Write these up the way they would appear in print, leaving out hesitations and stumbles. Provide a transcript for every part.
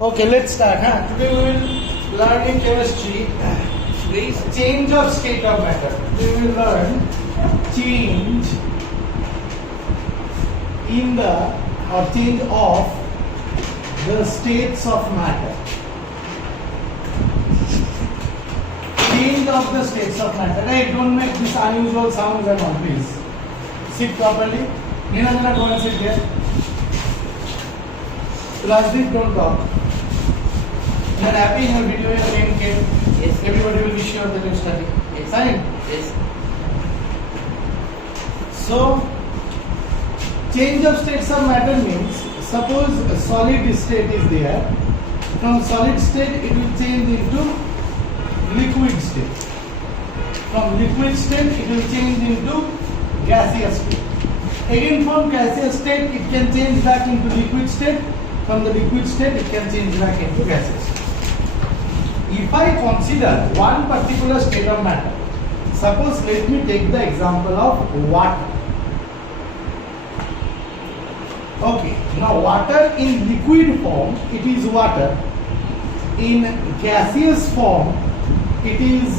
Okay, let's start. Today we will learn in chemistry change of state of matter. We will learn change in the or change of the states of matter. Change of the states of matter. Right? Don't make this unusual sounds and all, please. Sit properly. Nina, go and sit there. Rajdeep, don't talk. You are happy in your video, your name came. Yes. Everybody will be sure that you study. Yes. Fine. Yes. So, change of states of matter means, suppose a solid state is there. From solid state, it will change into liquid state. From liquid state, it will change into gaseous state. Again, from gaseous state, it can change back into liquid state. From the liquid state, it can change back into gaseous state. If I consider one particular state of matter, suppose let me take the example of water. Okay, now water in liquid form, it is water. In gaseous form, it is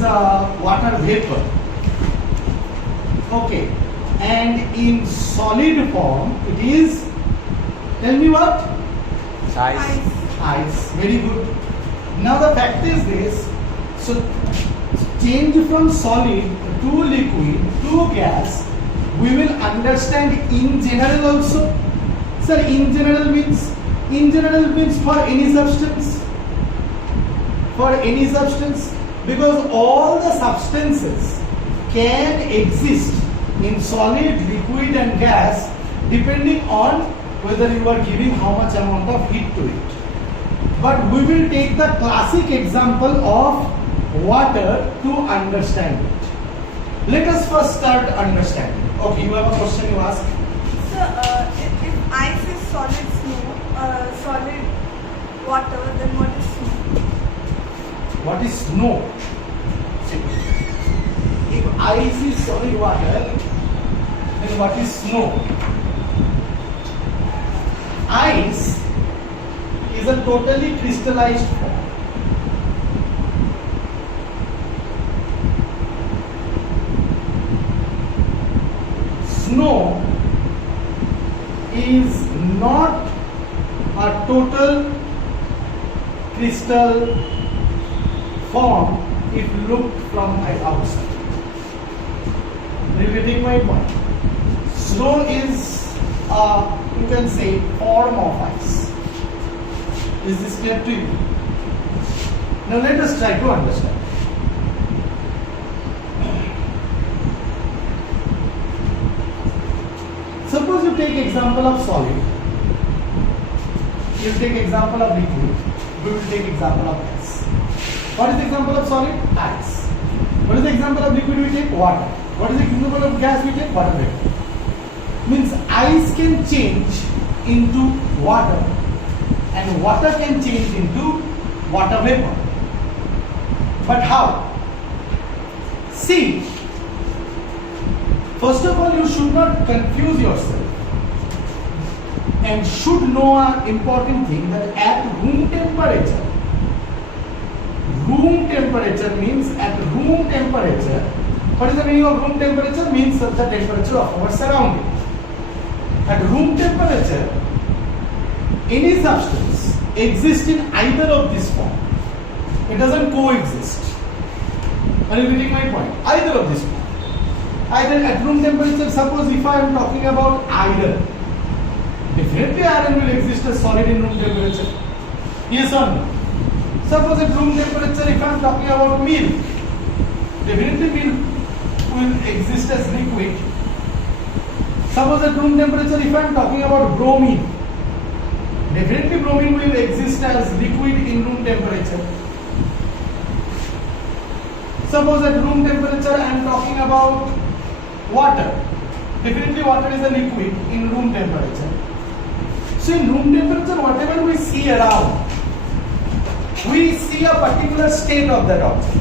water vapor. Okay, and in solid form, it is, tell me what? Ice. Ice. Very good. Now the fact is this, so change from solid to liquid to gas, we will understand in general also. Sir, in general means for any substance. For any substance, because all the substances can exist in solid, liquid and gas depending on whether you are giving how much amount of heat to it. But we will take the classic example of water to understand it. Let us first start understanding. Okay, you have a question you ask? So, if ice is solid solid water, then what is snow? What is snow? If ice is solid water, then what is snow? Ice is a totally crystallized form. Snow is not a total crystal form if looked from outside. Repeating my point. Snow is you can say form of ice. Is this clear to you? Now let us try to understand. Suppose you take example of solid. You take example of liquid. We will take example of gas. What is the example of solid? Ice. What is the example of liquid? We take water. What is the example of gas? We take water vapor. Means ice can change into water and water can change into water vapor. But how? See, first of all, you should not confuse yourself and should know an important thing that at room temperature means at room temperature, what is the meaning of room temperature? Means the temperature of our surrounding. At room temperature, any substance exists in either of this form. It doesn't coexist. Are you getting my point? Either of this form. Either at room temperature, suppose if I am talking about iron, definitely iron will exist as solid in room temperature. Yes or no? Suppose at room temperature, if I am talking about milk, definitely milk will exist as liquid. Suppose at room temperature, if I am talking about bromine, definitely bromine will exist as liquid in room temperature. Suppose at room temperature I am talking about water. Definitely water is a liquid in room temperature. So in room temperature, whatever we see around, we see a particular state of that object.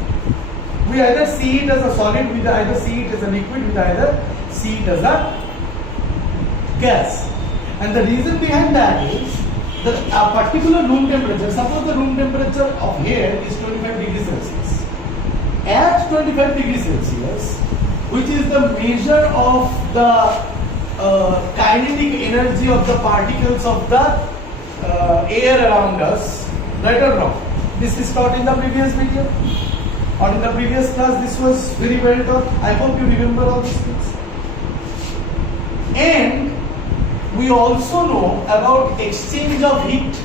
We either see it as a solid, we either see it as a liquid, we either see it as a gas. And the reason behind that is that a particular room temperature, suppose temperature of air is 25 degrees Celsius. At 25 degrees Celsius, which is the measure of the kinetic energy of the particles of the air around us, right or wrong? This is taught in the previous video or in the previous class. This was very well taught. I hope you remember all these things. And we also know about exchange of heat.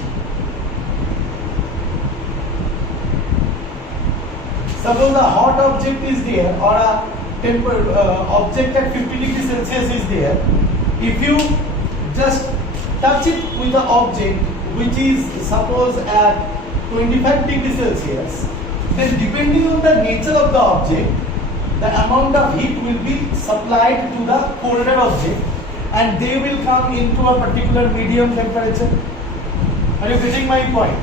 Suppose a hot object is there or a object at 50 degrees Celsius is there. If you just touch it with the object which is suppose at 25 degrees Celsius, then depending on the nature of the object, the amount of heat will be supplied to the colder object and they will come into a particular medium temperature. Are you getting my point?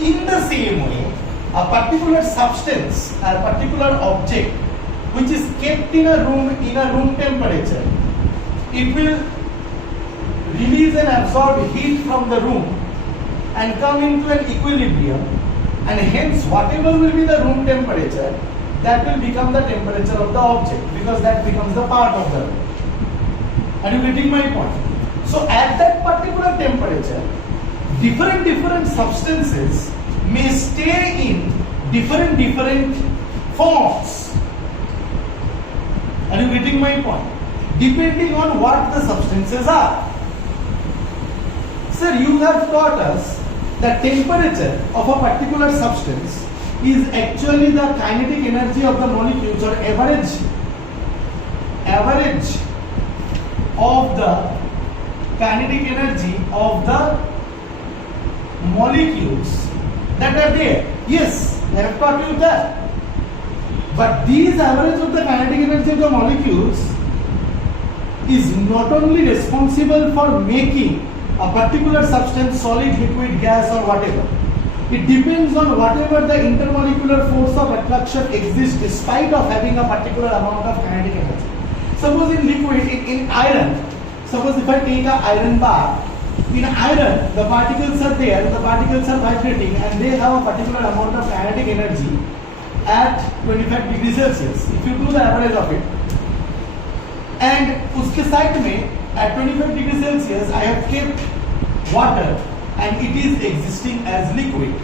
In the same way, a particular substance, a particular object which is kept in a room temperature, it will release and absorb heat from the room and come into an equilibrium, and hence whatever will be the room temperature, that will become the temperature of the object, because that becomes the part of the room. Are you getting my point? So at that particular temperature, different substances may stay in different forms. Are you getting my point? Depending on what the substances are. Sir, you have taught us the temperature of a particular substance is actually the kinetic energy of the molecules, or average of the kinetic energy of the molecules that are there. Yes, I have taught you that. But these average of the kinetic energy of the molecules is not only responsible for making a particular substance solid, liquid, gas or whatever. It depends on whatever the intermolecular force of attraction exists despite of having a particular amount of kinetic energy. Suppose in liquid, in iron, suppose if I take an iron bar, in iron the particles are there, the particles are vibrating and they have a particular amount of kinetic energy at 25 degrees Celsius. If you do the average of it, and उसके side में at 25 degrees Celsius I have kept water and it is existing as liquid.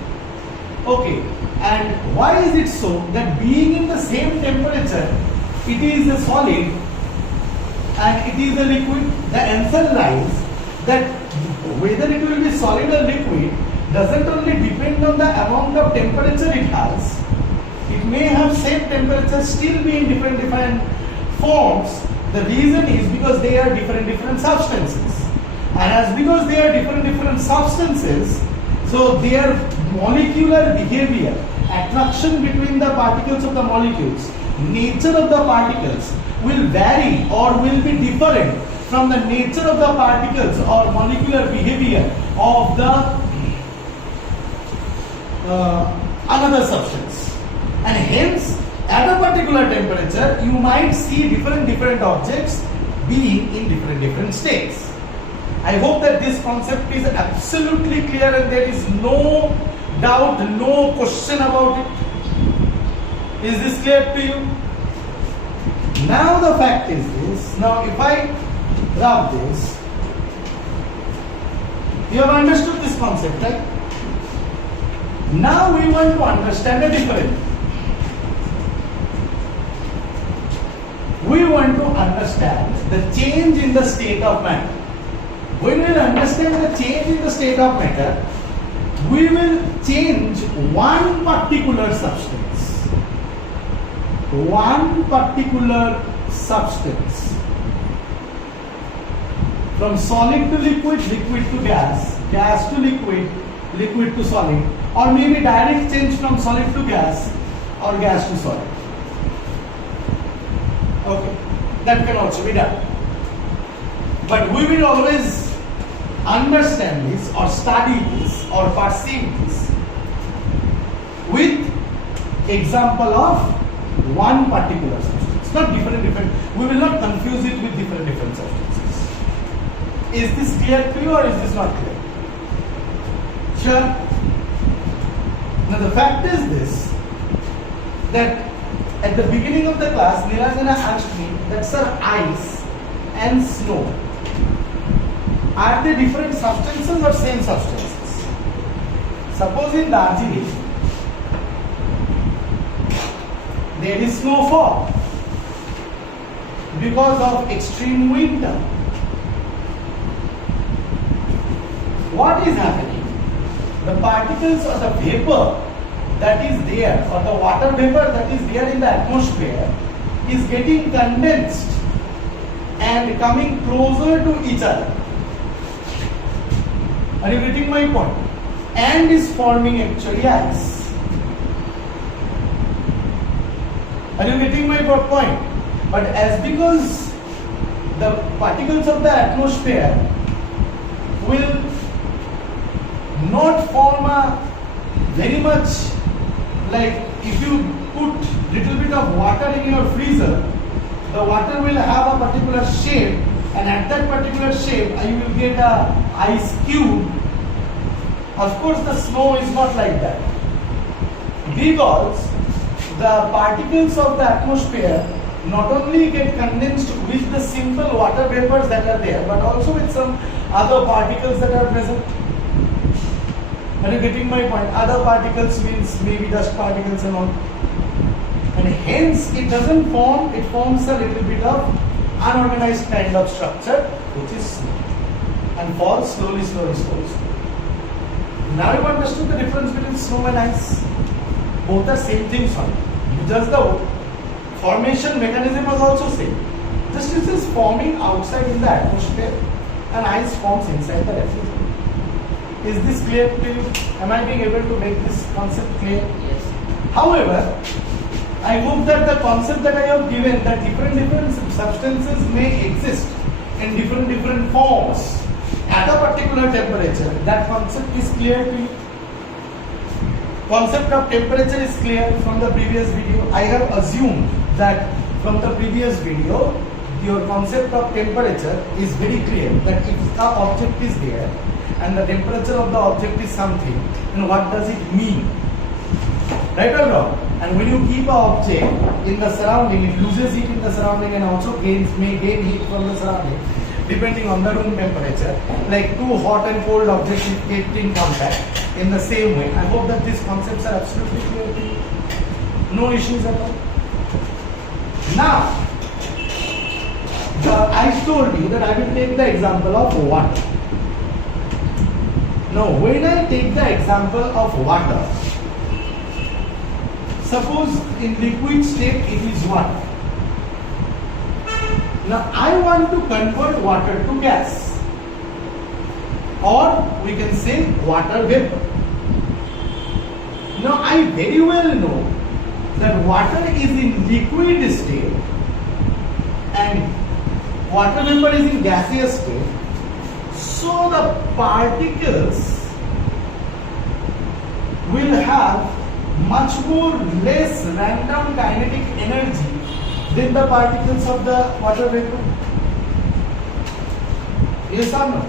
Okay, and why is it so that being in the same temperature it is a solid and it is a liquid? The answer lies that whether it will be solid or liquid doesn't only depend on the amount of temperature it has. It may have same temperature, still be in different forms. The reason is because they are different substances. And as because they are different substances, so their molecular behavior, attraction between the particles of the molecules, nature of the particles will vary or will be different from the nature of the particles or molecular behavior of the another substance. And hence, at a particular temperature, you might see different objects being in different states. I hope that this concept is absolutely clear and there is no doubt, no question about it. Is this clear to you? Now the fact is this. Now if I rub this, you have understood this concept, right? Now we want to understand a different. We want to understand the change in the state of matter. When we will understand the change in the state of matter, we will change one particular substance. One particular substance. From solid to liquid, liquid to gas, gas to liquid, liquid to solid, or maybe direct change from solid to gas or gas to solid. Okay, that can also be done. But we will always understand this or study this or perceive this with example of one particular substance, not different. We will not confuse it with different substances. Is this clear to you or is this not clear? Sure? Now the fact is this, that at the beginning of the class, Nirajana asked me that, sir, ice and snow, are they different substances or same substances? Suppose in Darjeeling, there is snowfall because of extreme winter. What is happening? The particles or the vapor that is there, or the water vapor that is there in the atmosphere, is getting condensed and coming closer to each other. Are you getting my point? And is forming actually ice. Are you getting my point? But as because the particles of the atmosphere will not form a very much, like if you put little bit of water in your freezer, the water will have a particular shape, and at that particular shape you will get a ice cube. Of course the snow is not like that, because the particles of the atmosphere not only get condensed with the simple water vapors that are there, but also with some other particles that are present. Are you getting my point? Other particles means maybe dust particles and all. And hence it doesn't form, it forms a little bit of unorganized kind of structure, which is snow, and falls slowly. Now you understood the difference between snow and ice. Both are same things only. Just the formation mechanism was also same. Just it is forming outside in the atmosphere, and ice forms inside the refrigerator. Is this clear to you? Am I being able to make this concept clear? Yes. However, I hope that the concept that I have given, that different substances may exist in different forms at a particular temperature, that concept is clear to you. Concept of temperature is clear from the previous video. I have assumed that from the previous video, your concept of temperature is very clear, that if the object is there and the temperature of the object is something, then what does it mean? Right or wrong? And when you keep an object in the surrounding, it loses heat in the surrounding and also may gain heat from the surrounding, depending on the room temperature. Like two hot and cold objects kept in contact in the same way. I hope that these concepts are absolutely clear to you. No issues at all. Now, I told you that I will take the example of water. Now, when I take the example of water, suppose in liquid state it is water. Now, I want to convert water to gas, or we can say water vapor. Now, I very well know that water is in liquid state and water vapor is in gaseous state. So the particles will have much more less random kinetic energy than the particles of the water vapor. Yes or no?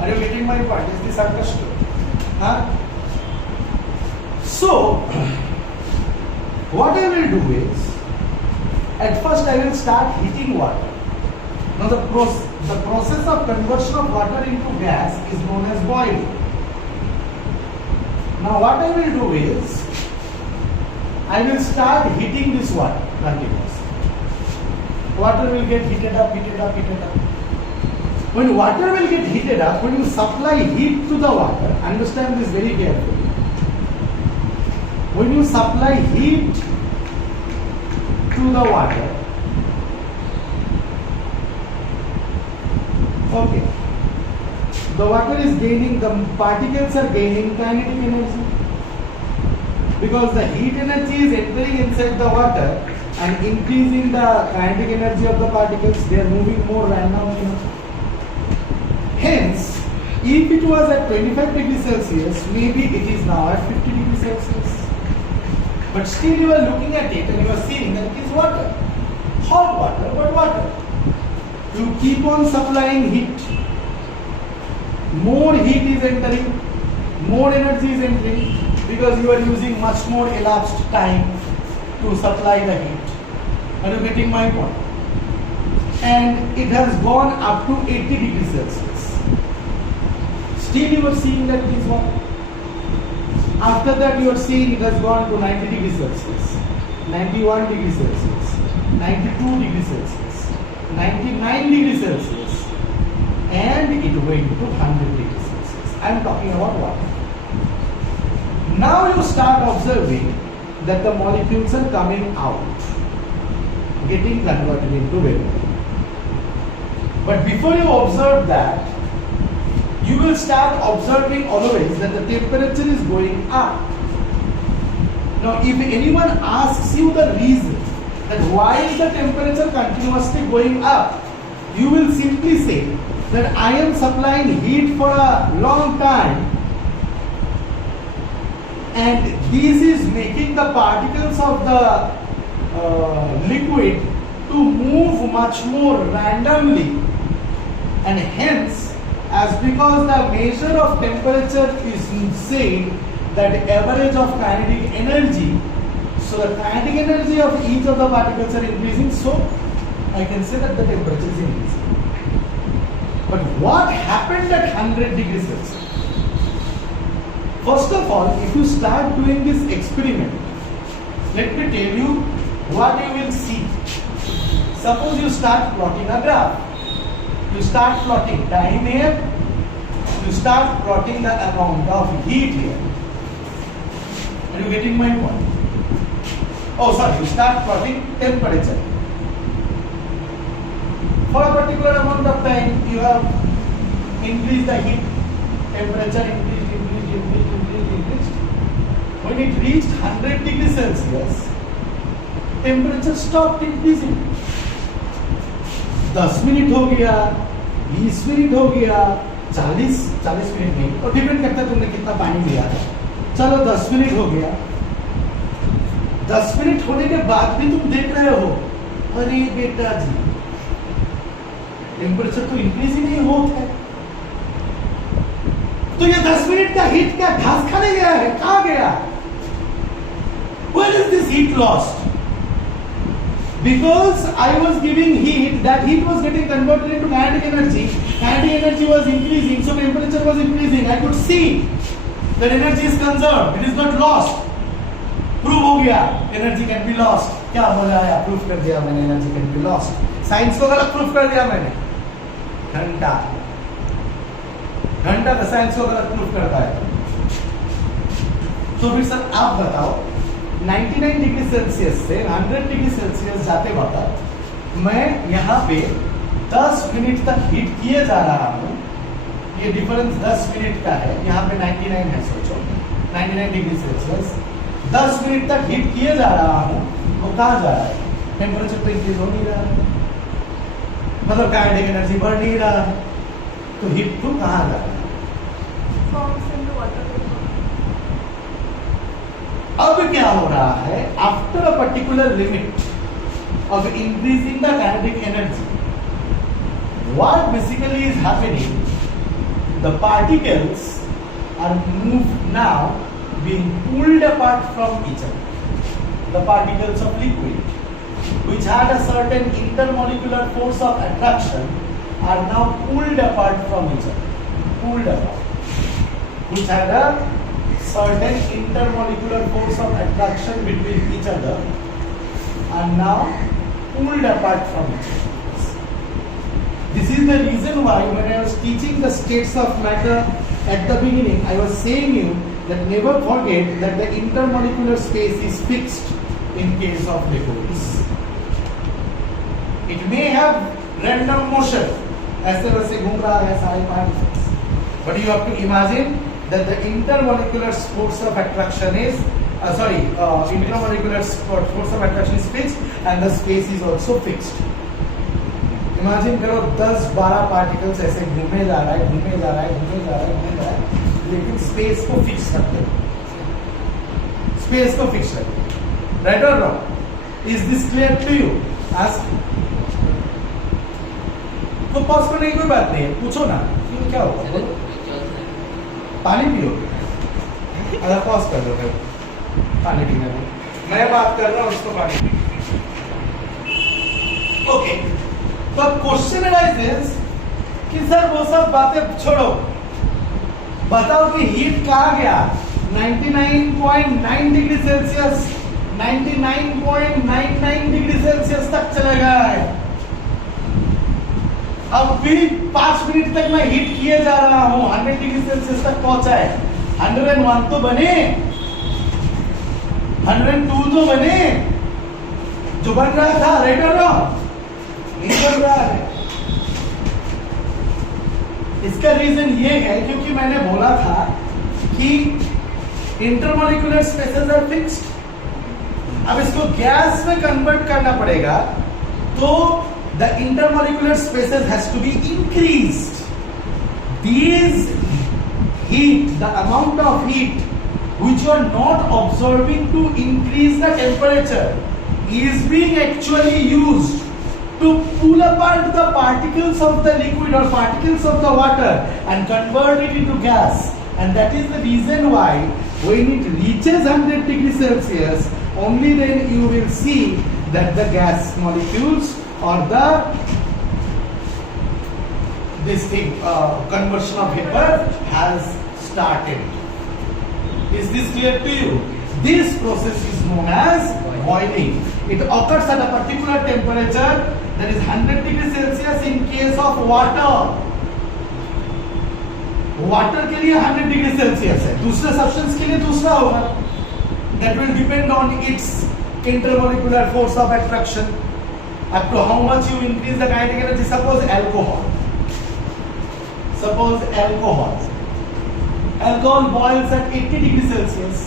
Are you getting my point? Is this understood? Huh? So, what I will do is, at first I will start heating water. Now the process of conversion of water into gas is known as boiling. Now what I will do is, I will start heating this water continuously. Water will get heated up. When water will get heated up, when you supply heat to the water, understand this very carefully. When you supply heat to the water, okay, the water is gaining, the particles are gaining kinetic energy, because the heat energy is entering inside the water and increasing the kinetic energy of the particles. They are moving more randomly. Hence, if it was at 25 degrees Celsius, maybe it is now at 50 degrees Celsius. But still you are looking at it and you are seeing that it is water. Hot water, but water. You keep on supplying heat. More heat is entering, more energy is entering. because you are using much more elapsed time to supply the heat. Are you getting my point? And it has gone up to 80 degrees Celsius. Still you are seeing that it is hot. After that you are seeing it has gone to 90 degrees Celsius, 91 degrees Celsius, 92 degrees Celsius, 99 degrees Celsius, and it went to 100 degrees Celsius. I am talking about water. Now you start observing that the molecules are coming out, getting converted into vapor. But before you observe that, you will start observing always that the temperature is going up. Now, if anyone asks you the reason that why is the temperature continuously going up, you will simply say that I am supplying heat for a long time, and this is making the particles of the liquid to move much more randomly, and hence, as because the measure of temperature is saying that average of kinetic energy, so the kinetic energy of each of the particles are increasing, so I can say that the temperature is increasing. But what happened at 100 degrees Celsius? First of all, if you start doing this experiment, let me tell you what you will see. Suppose you start plotting a graph. You start plotting time here, you start plotting the amount of heat here. Are you getting my point? Oh, sorry, you start plotting temperature. For a particular amount of time, you have increased the heat, temperature increased. When it reached 100 degrees Celsius, temperature stopped increasing. 10 minute हो गया, 20 minute हो गया, 40 minute नहीं, और depend करता है तुमने कितना पानी लिया है। चलो 10 मिनट हो गया, 10 मिनट होने के बाद भी तुम देख रहे हो, अरे बेटा जी टेम्परेचर तो इंक्रीज ही नहीं होता है, तो ये 10 मिनट का हीट क्या घास खाने गया है? कहाँ गया? Where is this heat lost? Because I was giving heat, that heat was getting converted into kinetic energy. Kinetic energy was increasing, so temperature was increasing. I could see that energy is conserved, it is not lost. Prove हो गया, energy can be lost. क्या बोला है? Prove कर दिया मैंने, energy can be lost. Science को गलत प्रूफ कर दिया मैंने. घंटा का साइंस को गलत प्रूफ करता है. तो फिर सर आप बताओ, 99 डिग्री सेल्सियस से 100 डिग्री सेल्सियस जाते वक्त मैं यहाँ पे 10 मिनट तक हीट किए जा रहा हूँ. ये डिफरेंस 10 मिनट का है, यहाँ पे 99 है, सोचो 99 डिग्री सेल्सियस 10 मिनट तक हीट किए जा रहा हूँ. वो कहाँ जा रहा है? टेम्परेचर तो इंक्रीज हो नहीं रहा है, मतलब काइनेटिक एनर्जी बढ़ नहीं रहा है, तो हीट तो कहाँ जा रहा है? अब क्या हो रहा है? After a particular limit of increasing the kinetic energy, what basically is happening, the particles are moved now, being pulled apart from each other. The particles of liquid which had a certain intermolecular force of attraction are now pulled apart from each other. Which had a certain intermolecular force of attraction between each other are now pulled apart from each other. This is the reason why when I was teaching the states of matter at the beginning, I was saying you that never forget that the intermolecular space is fixed in case of liquids. It may have random motion, ऐसे वैसे घूम रहा है सारे particles, but you have to imagine that the intermolecular force of attraction is intermolecular force of attraction is fixed and the space is also fixed. Imagine करो 10-12 particles ऐसे घूमे जा रहा है, लेकिन space को fix करते हैं. Right or wrong? Is this clear to you? Ask. तो पॉज करने की कोई बात नहीं है, पूछो ना, क्यों क्या होगा? पानी पियो. अगर पॉज कर दो मैं पानी पीने में, मैं बात कर रहा हूँ उसको पानी पीने। ओके, तो अब क्वेश्चन अराइजेस कि सर वो सब बातें छोड़ो, बताओ कि हीट कहाँ गया? 99.9 डिग्री सेल्सियस, 99.99 डिग्री सेल्सियस तक चला गया है। अब भी 5 मिनट तक मैं हीट किए जा रहा हूं, 100 डिग्री सेल्सियस तक पहुंचा है। 101 तो बने, 102 तो बने, जो बन रहा था, राइट और रॉन्ग? नहीं बन रहा है। इसका रीजन ये है क्योंकि मैंने बोला था कि इंटरमोलिकुलर स्पेसेस आर फिक्स्ड। अब इसको गैस में कन्वर्ट करना पड़ेगा, तो the intermolecular spaces has to be increased. These heat, the amount of heat which you are not absorbing to increase the temperature is being actually used to pull apart the particles of the liquid or particles of the water and convert it into gas. And that is the reason why when it reaches 100 degrees Celsius, only then you will see that the gas molecules or this thing conversion of vapor has started. Is this clear to you? This process is known as boiling. It occurs at a particular temperature, that is 100 degrees Celsius in case of water. Water के लिए 100 degree Celsius है, दूसरे substance के लिए दूसरा होगा. That will depend on its intermolecular force of attraction. Up to how much you increase the kinetic energy. Suppose alcohol boils at 80 degrees Celsius.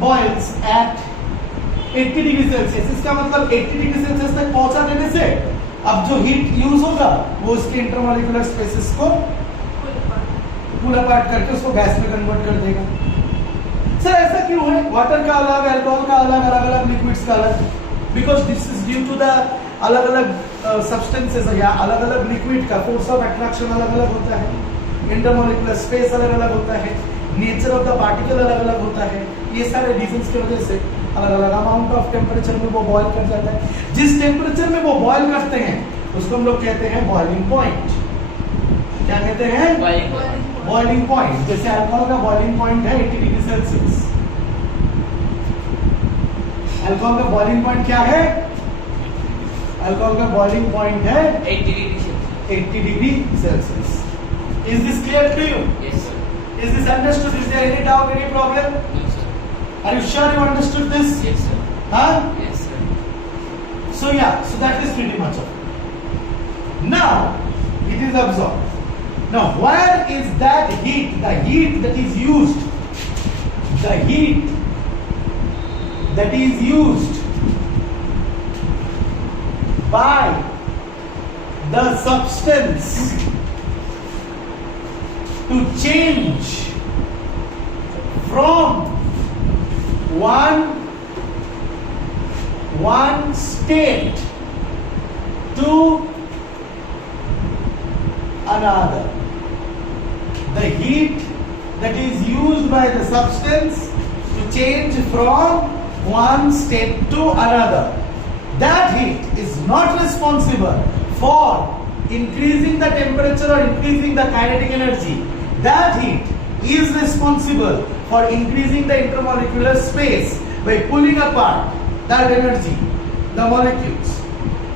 Boils at 80 degree Celsius. इसका मतलब 80 degree Celsius तक पहुंचा देने से अब जो हीट यूज होगा वो उसके इंटरमोलिकुलर स्पेसेस को पुल अपार्ट करके उसको गैस में कन्वर्ट कर देगा. सर ऐसा क्यों है? वाटर का अलग, अल्कोहल का अलग, अलग लिक्विड्स का अलग. Because this is due to the अलग अलग सब्सटेंसेस या अलग अलग लिक्विड का फोर्स ऑफ अट्रैक्शन अलग अलग होता है, इंटरमोलिकुलर स्पेस अलग अलग होता है, नेचर ऑफ द पार्टिकल अलग अलग होता है. ये सारे रीजंस की वजह से अलग अलग अमाउंट ऑफ टेम्परेचर में वो बॉयल कर जाता है. जिस टेम्परेचर में वो बॉयल करते हैं उसको हम लोग कहते हैं बॉइलिंग पॉइंट. क्या कहते हैं? Boiling point. जैसे अल्कोहल का बॉइलिंग पॉइंट है 80 डिग्री सेल्सियस. अल्कोहल का बॉइलिंग पॉइंट क्या है? अल्कोहल का बॉइलिंग पॉइंट है 80 degree Celsius. Is this clear to you? Yes, sir. Is this understood? Is there any doubt, any problem? No, sir. Are you sure you understood this? Yes, sir. Huh? Yes, sir. So that is pretty much of it. Now it is absorbed. Now where is that heat? The heat that is used. The heat that is used by the substance to change from one state to another. The heat that is used by the substance to change from one state to another, that heat is not responsible for increasing the temperature or increasing the kinetic energy. That heat is responsible for increasing the intermolecular space by pulling apart that energy, the molecules,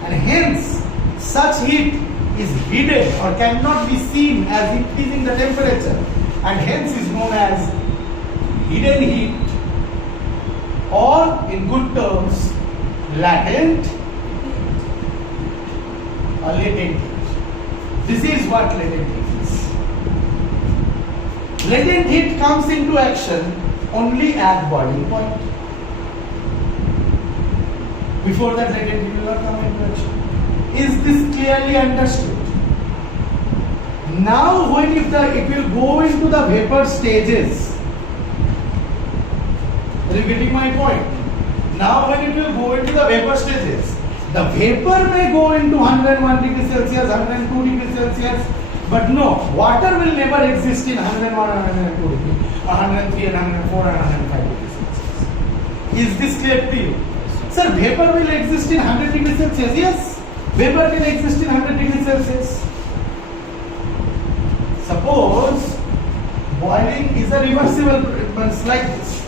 and hence such heat is hidden or cannot be seen as increasing the temperature, and hence is known as hidden heat, or in good terms latent or latent heat. This is what latent heat is. Latent heat comes into action only at boiling point. Before that, latent heat will not come into action. Is this clearly understood? Now when it will go into the vapor stages, are you getting my point? Now when it will go into the vapor stages, the vapor may go into 101 degrees Celsius, 102 degrees Celsius, but no, water will never exist in 101 and 102 degrees. 103 and 104 and 105 degrees Celsius. Is this clear to you? Sir, vapor will exist in 100 degrees Celsius. Yes, vapor can exist in 100 degrees Celsius. Suppose boiling is a reversible process like this.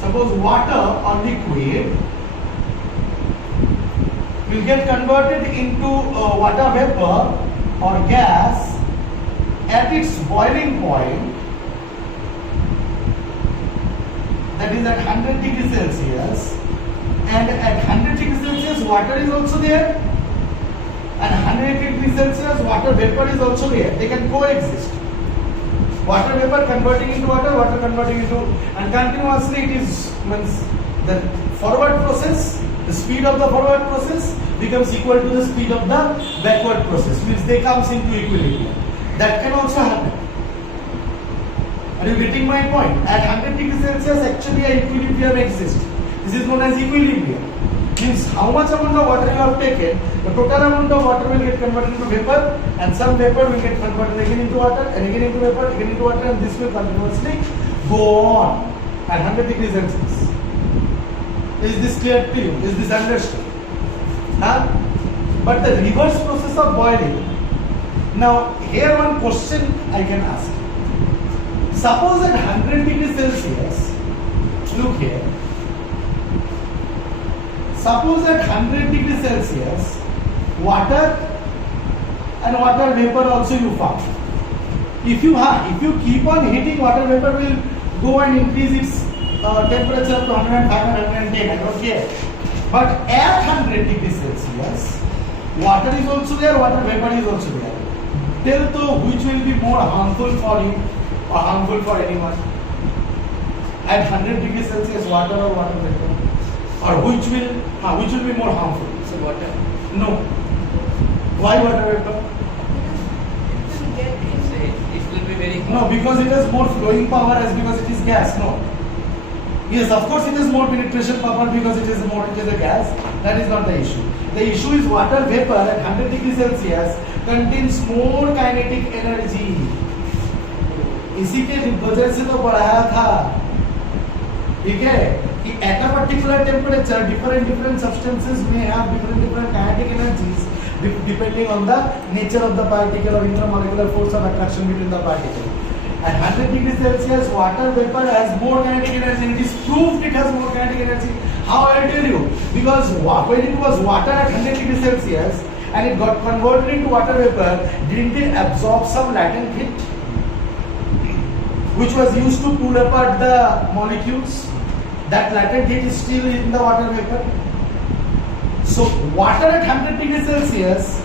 Suppose water or liquid will get converted into water vapor or gas at its boiling point, that is at 100 degrees Celsius, and at 100 degrees Celsius water is also there, and 180 degrees Celsius water vapor is also there. They can coexist. Water vapor converting into water, water converting into, and continuously it is means the forward process, the speed of the forward process becomes equal to the speed of the backward process, means they comes into equilibrium. That can also happen. Are you getting my point? At 100 degrees Celsius actually a equilibrium exists. This is known as equilibrium. Means how much amount of water you have taken, the total amount of water will get converted into vapor, and some vapor will get converted again into water, and again into vapor, again into water, and this will continuously go on at 100 degrees Celsius. Is this clear to you? Is this understood? Huh? But the reverse process of boiling. Now here one question I can ask. Suppose at 100 degrees Celsius, look here. Suppose at 100 degrees Celsius, water and water vapor also you found. If you keep on heating, water vapor will go and increase its temperature to 105 and 110. I don't care. But at 100 degrees Celsius, water is also there, water vapor is also there. Tell though which will be more harmful for you or harmful for anyone? At 100 degrees Celsius, water or water vapor? Or which will be more harmful? So water. No. Why water vapor? It will get in. It will be very hot. No, because it has more flowing power as because it is gas. No. Yes, of course it has more penetration power because it is a gas. That is not the issue. The issue is water vapor at 100 degrees Celsius contains more kinetic energy. इसी के वजह से तो बढ़ाया था. ठीक है कि at a particular temperature different substances may have different kinetic energies depending on the nature of the particle or intermolecular force of attraction between the particle. At 100 degrees Celsius water vapor has more kinetic energy. It is proved it has more kinetic energy. How I will tell you? Because when it was water at 100 degrees Celsius and it got converted into water vapor, didn't it absorb some latent heat which was used to pull apart the molecules? That latent heat is still in the water vapor. So water at 100 degrees Celsius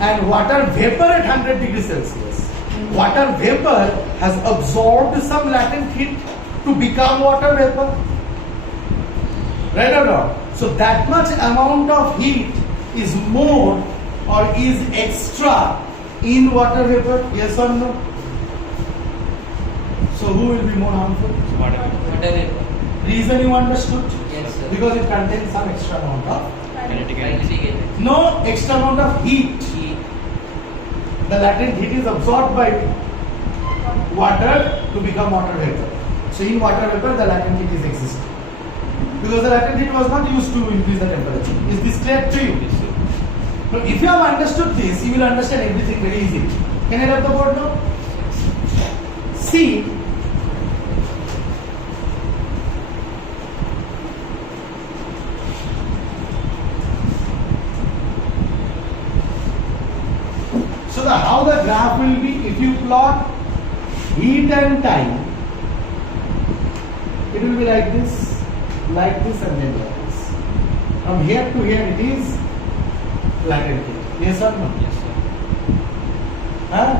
and water vapor at 100 degrees Celsius. Water vapor has absorbed some latent heat to become water vapor. Right or not? So that much amount of heat is more or is extra in water vapor. Yes or no? So who will be more harmful? Water vapor. Reason you understood? Yes, sir. Because it contains some extra amount of, Kinetic energy. no extra amount of heat. The latent heat is absorbed by water to become water vapor. So in water vapor the latent heat is existing. Because the latent heat was not used to increase the temperature. Is this clear to you? Yes, sir. So if you have understood this, you will understand everything very easily. Can I have the board now? See, so how the graph will be, if you plot heat and time, it will be like this, and then like this. From here to here it is latent heat. Yes or no? Yes, sir. Huh?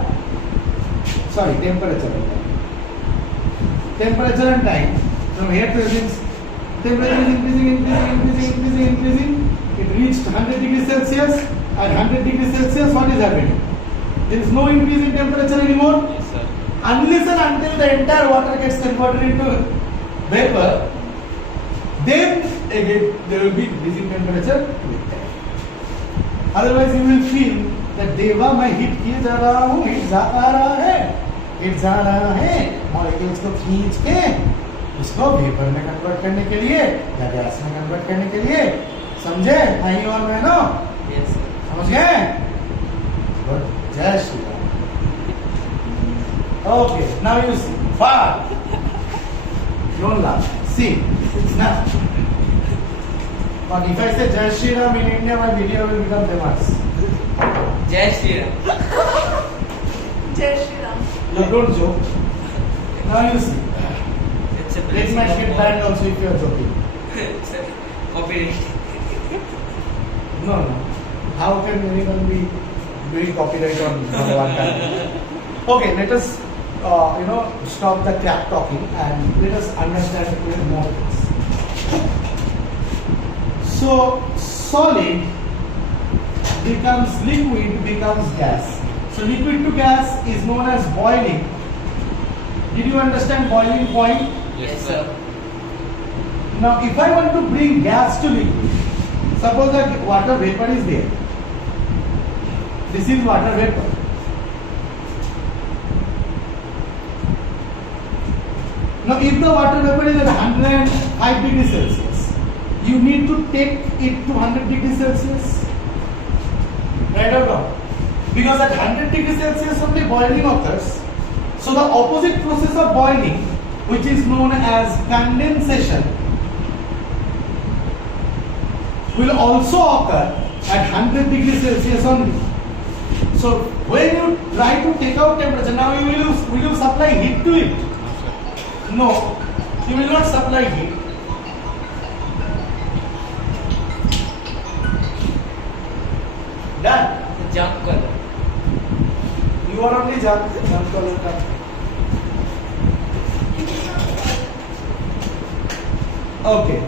Sorry, temperature and time. Temperature and time. From here to here, temperature is increasing. It reached 100 degrees Celsius. At 100 degrees Celsius, what is happening? There is no increase in temperature anymore. Yes, sir. Unless and until the entire water gets converted into vapor, then again there will be increasing temperature with time. Otherwise you will feel that देवा मैं heat किए जा रहा हूँ, heat जा आ रहा है, hit जा रहा है मॉलिक्यूल्स को खींच के उसको वेपर में कन्वर्ट करने के लिए या गैस में कन्वर्ट करने के लिए। समझे भाई और बहनों? Yes, sir. समझ गए? गुड, जय Shri Ram. Okay, now you see far, don't laugh, see now. But if I say Jai Shri Ram in India, my video will become famous. Jai Shri Ram. Jai Shri Ram. You don't joke. Now you see. It's a It blessing. might get banned also if you are joking. It's a copyright. No, no. How can anyone be doing copyright on one time? Okay, let us, stop the crap talking and let us understand a little more things. So, solid becomes liquid, becomes gas. So, liquid to gas is known as boiling. Did you understand boiling point? Yes, sir. Now, if I want to bring gas to liquid, suppose that water vapor is there. This is water vapor. Now, if the water vapor is at 105 degrees Celsius, you need to take it to 100 degrees Celsius. Right or wrong? Because at 100 degrees Celsius only boiling occurs. So the opposite process of boiling, which is known as condensation, will also occur at 100 degrees Celsius only. So when you try to take out temperature, now will you supply heat to it? No, you will not supply heat. Done. The jump color. You are only jump color. Okay.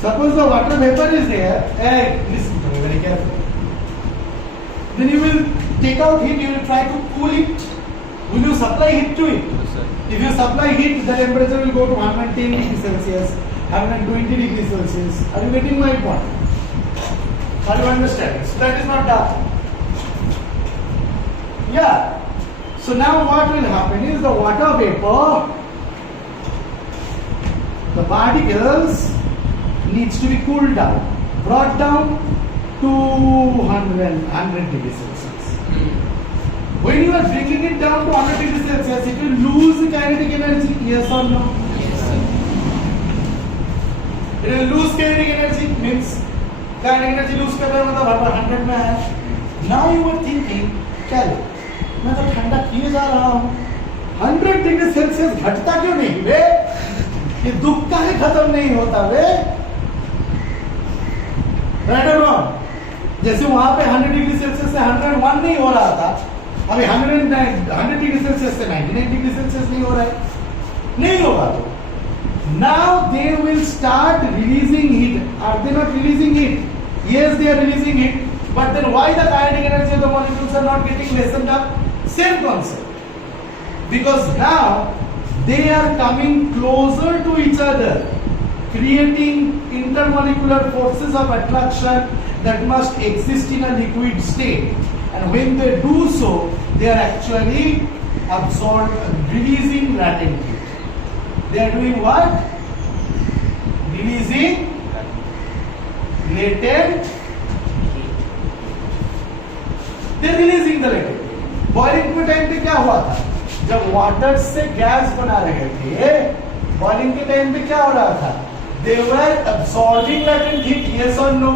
Suppose the water vapor is there. Hey, listen to me very carefully. Then you will take out heat. You will try to cool it. Will you supply heat to it? No, sir. If you supply heat, the temperature will go to 110 degrees Celsius, 120 degrees Celsius. Are you getting my point? Are you understanding? So that is not done. Yeah. So now what will happen is the water vapor, the particles needs to be cooled down, brought down to 100 degrees Celsius. When you are bringing it down to 100 degrees Celsius, it will lose kinetic energy, yes or no? Yes, sir. It will lose kinetic energy, means kinetic energy lose कर रहा है मतलब 100 में है. Now you are thinking, क्या रे? मैं तो ठंडा किए जा रहा हूँ. 100 डिग्री सेल्सियस घटता क्यों नहीं बे? ये दुख का ही खत्म नहीं होता बे? Right or wrong? जैसे वहां पे 100 डिग्री सेल्सियस से 101 नहीं हो रहा था, अभी 100 डिग्री सेल्सियस से 99 डिग्री सेल्सियस नहीं हो रहा है, नहीं होगा तो. Now they will start releasing heat. Are they not releasing heat? Yes, they are releasing heat. But then why the kinetic energy of the molecules are not getting lessened up? Same concept. Because now they are coming closer to each other, creating intermolecular forces of attraction that must exist in a liquid state. And when they do so, they are actually releasing latent heat. They are doing what? Releasing latent. They are releasing the latent heat. Boiling के time पे क्या हुआ था? जब water से gas बना रहे थे, बॉइलिंग के टाइम पे क्या हो रहा था? They were absorbing latent heat, yes or no?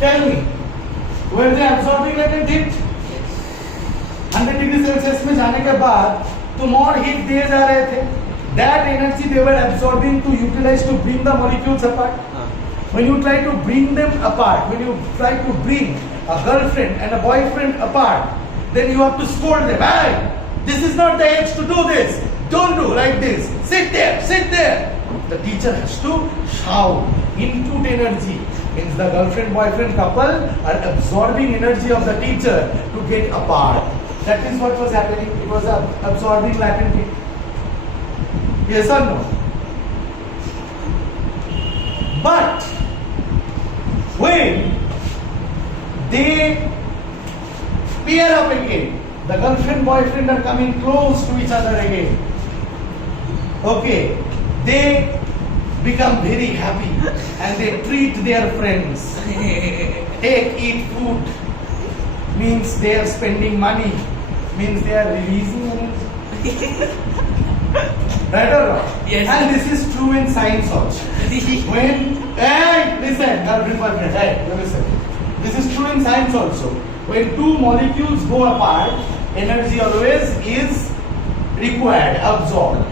Tell me, were they absorbing latent heat? 100 degree Celsius में जाने के बाद तुम और हीट दिए जा रहे थे. That energy they were absorbing to utilize to bring the molecules apart. When you try to bring them apart, when you try to bring a girlfriend and a boyfriend apart, then you have to scold them. Hey, this is not the age to do this. Don't do like this. Sit there, sit there. The teacher has to shout. Input energy means the girlfriend-boyfriend couple are absorbing energy of the teacher to get apart. That is what was happening. It was absorbing latent heat. Yes or no? But when they pair up again, the girlfriend boyfriend are coming close to each other again. Okay, they become very happy and they treat their friends. Take, eat food means they are spending money, means they are releasing energy. Right or wrong? Yes. And this is true in science also. When, hey, listen, girlfriend boyfriend, hey, you listen. This is true in science also. When two molecules go apart, energy always is required, absorbed.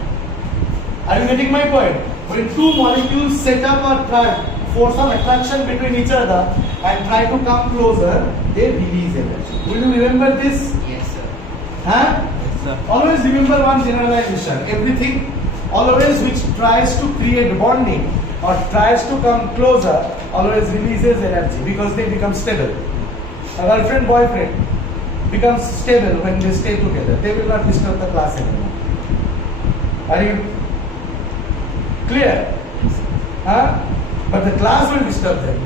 Are you getting my point? When two molecules set up a force of attraction between each other and try to come closer, they release energy. Will you remember this? Yes, sir. Huh? Yes, sir. Always remember one generalization. Everything always which tries to create bonding or tries to come closer always releases energy because they become stable. A girlfriend boyfriend becomes stable when they stay together. They will not disturb the class anymore. Are you clear? Huh? But the class will disturb them.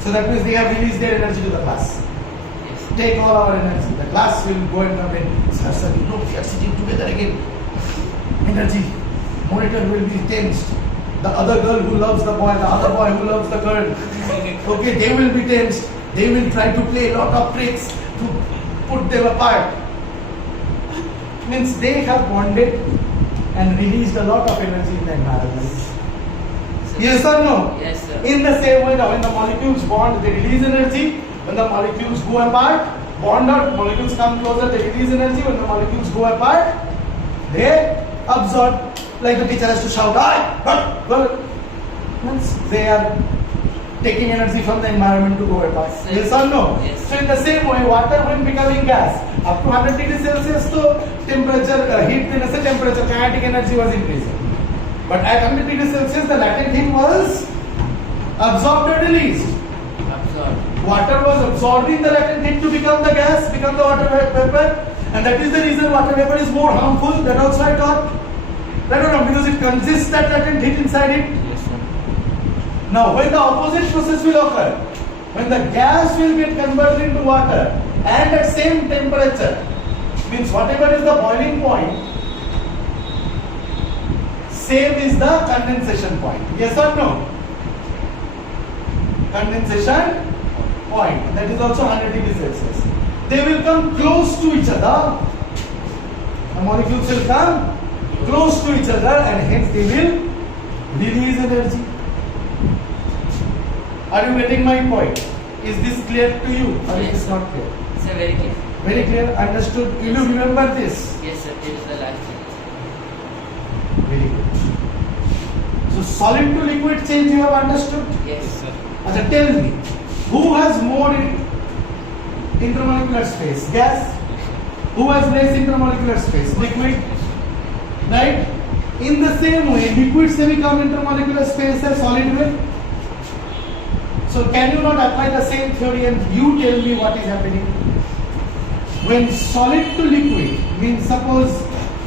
So that means they have released their energy to the class. Yes. Take all our energy. The class will go and come in. Sir, you know, we are sitting together again. Energy. Monitor will be tensed. The other girl who loves the boy, the other boy who loves the girl. Okay, they will be tensed. They will try to play a lot of tricks to put them apart. Means they have bonded and released a lot of energy in the environment. Yes or no? Yes, sir. In the same way, when the molecules bond, they release energy. When the molecules go apart, bond out, molecules come closer, they release energy. When the molecules go apart, they absorb. Like the teacher has to shout, but means they are taking energy from the environment to go apart. Yes or no? Yes. So in the same way, water when becoming gas, up to 100 degrees Celsius, so temperature, heat, temperature, kinetic energy was increasing. But at 100 degrees Celsius, the latent heat was absorbed or released. Absorb. Water was absorbing the latent heat to become the gas, become the water vapor, and that is the reason water vapor is more harmful. That also I taught. I don't know, because it consists that latent heat inside it. Yes, sir. Now, when the opposite process will occur, when the gas will get converted into water and at same temperature, means whatever is the boiling point, same is the condensation point. Yes or no? Condensation point. That is also 100 degrees Celsius. They will come close to each other. The molecules will come close to each other and hence they will release energy. Are you getting my point? Is this clear to you or it is not clear? Sir, very clear. Very clear? Understood? Will you remember this? Yes, sir. This is the last thing. Very good. So solid to liquid change you have understood? Yes, sir. Achha, tell me, who has more intermolecular space? Gas? Who has less intermolecular space? Liquid? Right? In the same way, liquid se bhi kam intermolecular space hai solid mein. So can you not apply the same theory and you tell me what is happening? When solid to liquid means suppose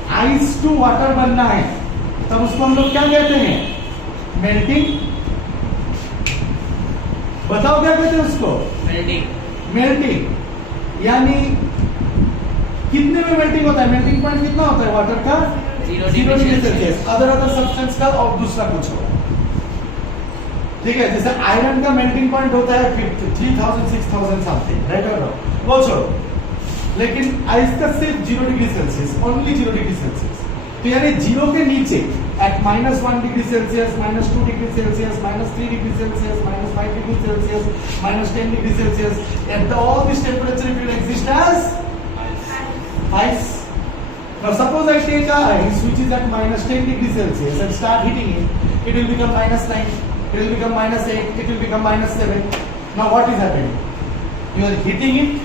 ice to water बनना है, तब उसको हम लोग क्या कहते हैं? Melting. बताओ क्या कहते हैं उसको? Melting. Melting. यानी कितने में मेल्टिंग होता है? मेल्टिंग पॉइंट कितना होता है वाटर का? 0 degree degree Celsius. Other substance का और दूसरा कुछ होगा. ठीक है, जैसे आयरन का मेल्टिंग पॉइंट होता है 3000 6000 समथिंग, राइट और रॉन्ग, वो छोड़ो. लेकिन आइस का सिर्फ 0 degree Celsius, only 0 degree Celsius. तो यानी 0 के नीचे at -1 degree Celsius, -2 degree Celsius, -3 degree Celsius, -5 degree Celsius, -10 degree Celsius, at all this temperature it will exist as ice. Now suppose I take a ice which is at -10 degree Celsius and start heating it, it will become -9, it will become -8, it will become -7. Now what is happening? You are heating it.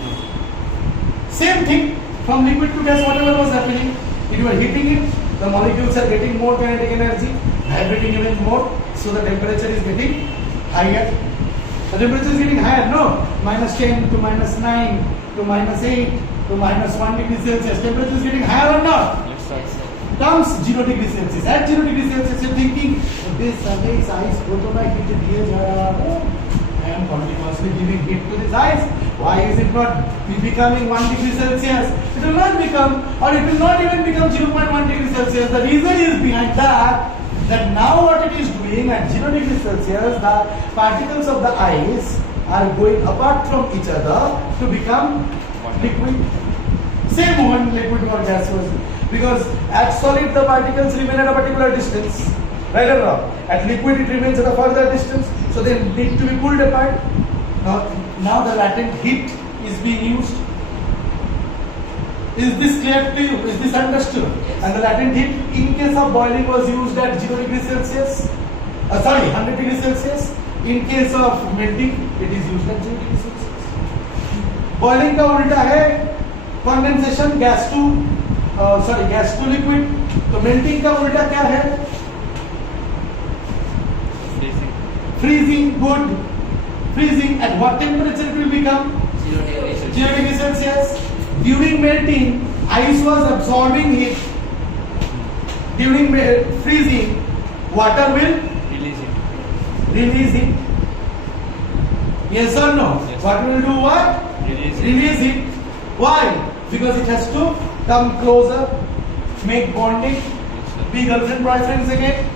Same thing from liquid to gas, whatever was happening. If you are heating it, the molecules are getting more kinetic energy, vibrating even more, so the temperature is getting higher. The temperature is getting higher, no? -10 to -9 to -8 to -1 degree Celsius. Temperature is getting higher or not? Yes, sir. Comes 0 degree Celsius. At 0 degree Celsius, you're thinking, this ice को तो मैं heat दिए जा रहा हूँ, am continuously giving heat to this ice. Why is it not becoming 1 degree Celsius? It will not become, or it will not even become 0.1 degree Celsius. The reason is behind that now what it is doing at 0 degree Celsius, the particles of the ice are going apart from each other to become liquid. Same moment liquid or gaseous. Because at solid the particles remain at a particular distance. Right or wrong? At liquid it remains at a further distance. So they need to be pulled apart. Now the latent heat is being used. Is this clear to you? Is this understood? Yes. And the latent heat in case of boiling was used at 0 degree Celsius. 100 degree Celsius. In case of melting, it is used at 0 degree Celsius. Boiling का उल्टा है condensation gas to liquid. तो melting का उल्टा क्या है? Freezing. Good. Freezing. At what temperature it will become? 0 degree Celsius. 0 degree Celsius. During melting, ice was absorbing heat. During freezing, water will release it. Yes or no? Yes. Water will do what? Release it. Why? Because it has to come closer, make bonding, be girlfriend boyfriends again.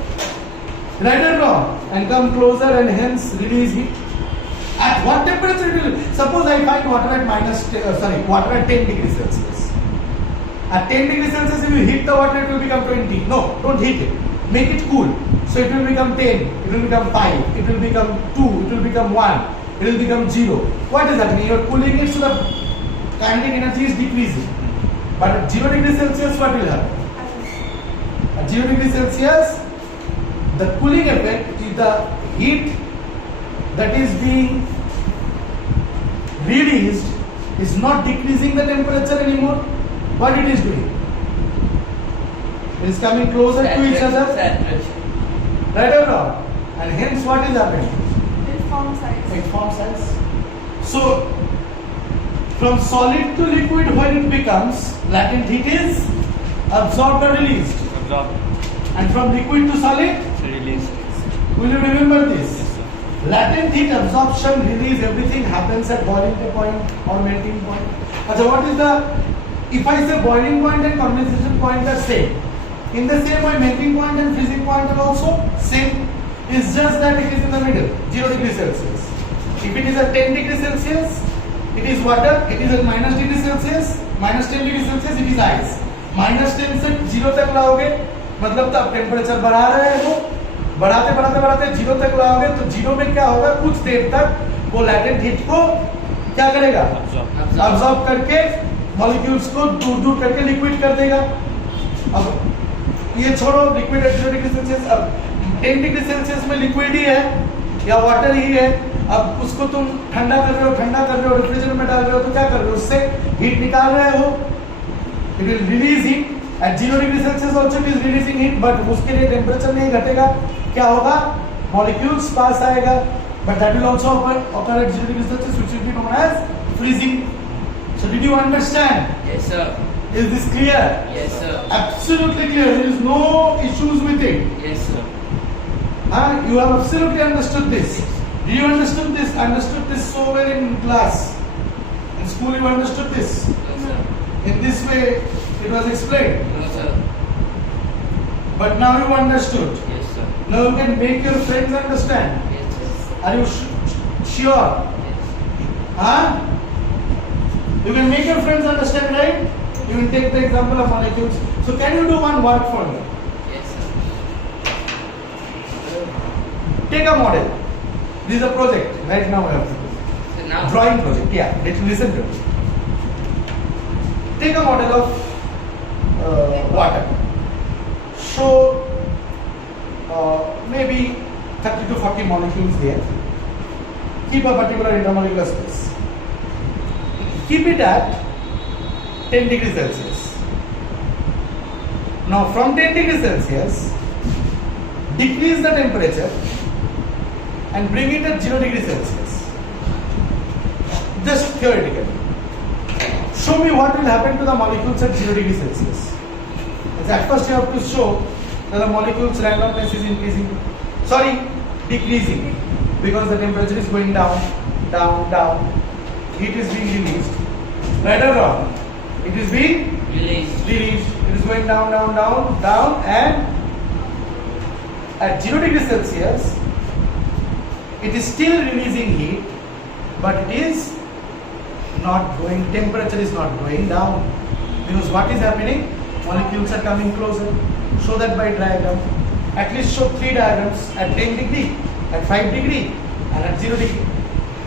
Right or wrong? And come closer and hence release heat. At what temperature it will? Suppose I find water at water at 10 degrees Celsius. At 10 degrees Celsius, if you heat the water, it will become 20. No, don't heat it. Make it cool. So it will become 10, it will become 5, it will become 2, it will become 1, it will become 0. What is happening? You are cooling it so the kinetic energy is decreasing. But at 0 degrees Celsius, what will happen? At 0 degrees Celsius, the cooling effect is the heat that is being released is not decreasing the temperature anymore. What it is doing? It is coming closer to each other. Right or wrong? And hence what is happening? It forms ice. It forms ice. So, from solid to liquid, when it becomes, latent heat is absorbed or released. And from liquid to solid, will you remember this? Latent heat absorption, release, everything happens at boiling point or melting point. So what is if I say boiling point and condensation point are same. In the same way, melting point and freezing point are also same. It's just that it is in the middle, 0 degrees Celsius. If it is at 10 degrees Celsius, it is water. It is at minus degree Celsius, minus 10 degrees Celsius, it is ice. Minus 10 से 0 तक लाओगे, मतलब तो आप temperature बढ़ा रहे हो, बढ़ाते 0 तक लाओगे तो 0 में क्या होगा? कुछ देर तक वो लैटेंट हीट को क्या करेगा? अब्सॉर्ब करके मॉलिक्यूल्स को दूर करके लिक्विड कर देगा. अब ये छोड़ो लिक्विड एट 0 डिग्री सेल्सियस, अब 10 डिग्री सेल्सियस में लिक्विड ही है या वाटर ही है. अब उसको तुम ठंडा कर रहे हो रेफ्रिजरेटर में डाल रहे हो तो क्या कर रहे हो? उससे हीट निकाल रहे हो. It will release heat at 0 degree Celsius also it is releasing heat, but उसके लिए टेम्परेचर नहीं घटेगा. क्या होगा? मॉलिक्यूल्स पास आएगा, but that will also occur at 0 degree Celsius, which will be known as freezing. So did you understand? Yes, sir. Is this clear? Yes, sir. Absolutely clear. There is no issues with it. Yes, sir. You have absolutely understood this. Did you understood this so well in class? In school you understood this. No, sir. In this way it was explained. No, sir. But now you understood. Yes, sir. Now you can make your friends understand. Yes, sir. Are you sure? Yes. You can make your friends understand, right? You will take the example of molecules. So can you do one work for me? Yes, sir. Take a model. This is a project. Right now I have to do. So now. Drawing project. Yeah. Let's listen to it. Take a model of water. Show maybe 30 to 40 molecules there. Keep a particular intermolecular space. Keep it at 10 degrees Celsius. Now from 10 degrees Celsius, decrease the temperature and bring it at 0 degrees Celsius. Just theoretically. Show me what will happen to the molecules at 0 degrees Celsius. At first you have to show that the molecules randomness is increasing. Sorry, decreasing. because the temperature is going down, down, down. Heat is being released. Right or wrong? It is being Release. released. It is going down, down, down, down, and at 0 degrees Celsius, it is still releasing heat, but it is not going, temperature is not going down. Because what is happening? Molecules are coming closer. Show that by diagram. At least show 3 diagrams at 10 degree, at 5 degree, and at 0 degree.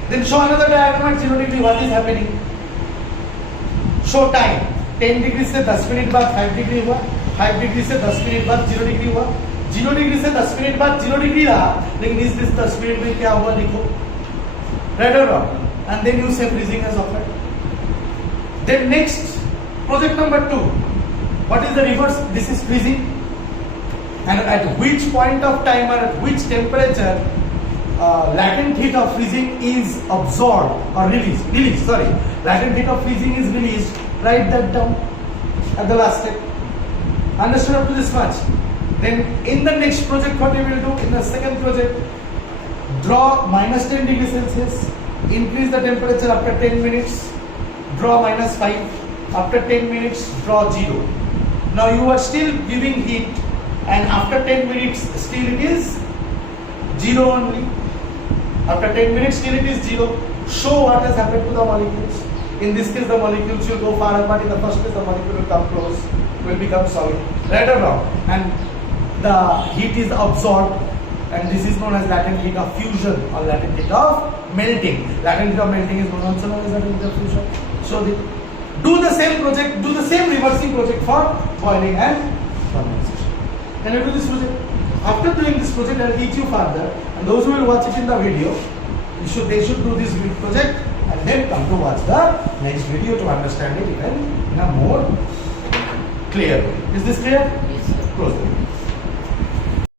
Then show another diagram at 0 degree. What is happening? Show time. 10 degree से 10 minute बाद 5 degree हुआ, 5 degree से 10 minute बाद 0 degree हुआ, 0 degree से 10 minute बाद 0 degree रहा, लेकिन इस 10 मिनट में क्या हुआ लिखो, right or wrong? And then you say freezing has occurred. Then next, project number 2. What is the reverse? This is freezing. And at which point of time or at which temperature latent heat of freezing is absorbed or released. Sorry, latent heat of freezing is released. Write that down at the last step. Understood up to this much? Then in the next project, what you will do? In the second project, draw minus 10 degrees Celsius, increase the temperature after 10 minutes, draw minus 5, after 10 minutes, draw 0. Now you are still giving heat, and after 10 minutes, still it is 0 only. After 10 minutes, still it is 0. Show what has happened to the molecules. In this case, the molecules will go far apart. In the first case, the molecule will come close, will become solid. Right or wrong? And the heat is absorbed, and this is known as latent heat of fusion or latent heat of melting. Latent heat of melting is also known as latent heat of fusion. So do the same project, do the same reversing project for boiling and condensation. Can you do this project? After doing this project, I will teach you further, and those who will watch it in the video, they should do this project and then come to watch the next video to understand it even in a more clear way. Is this clear? Yes, sir. Close the video.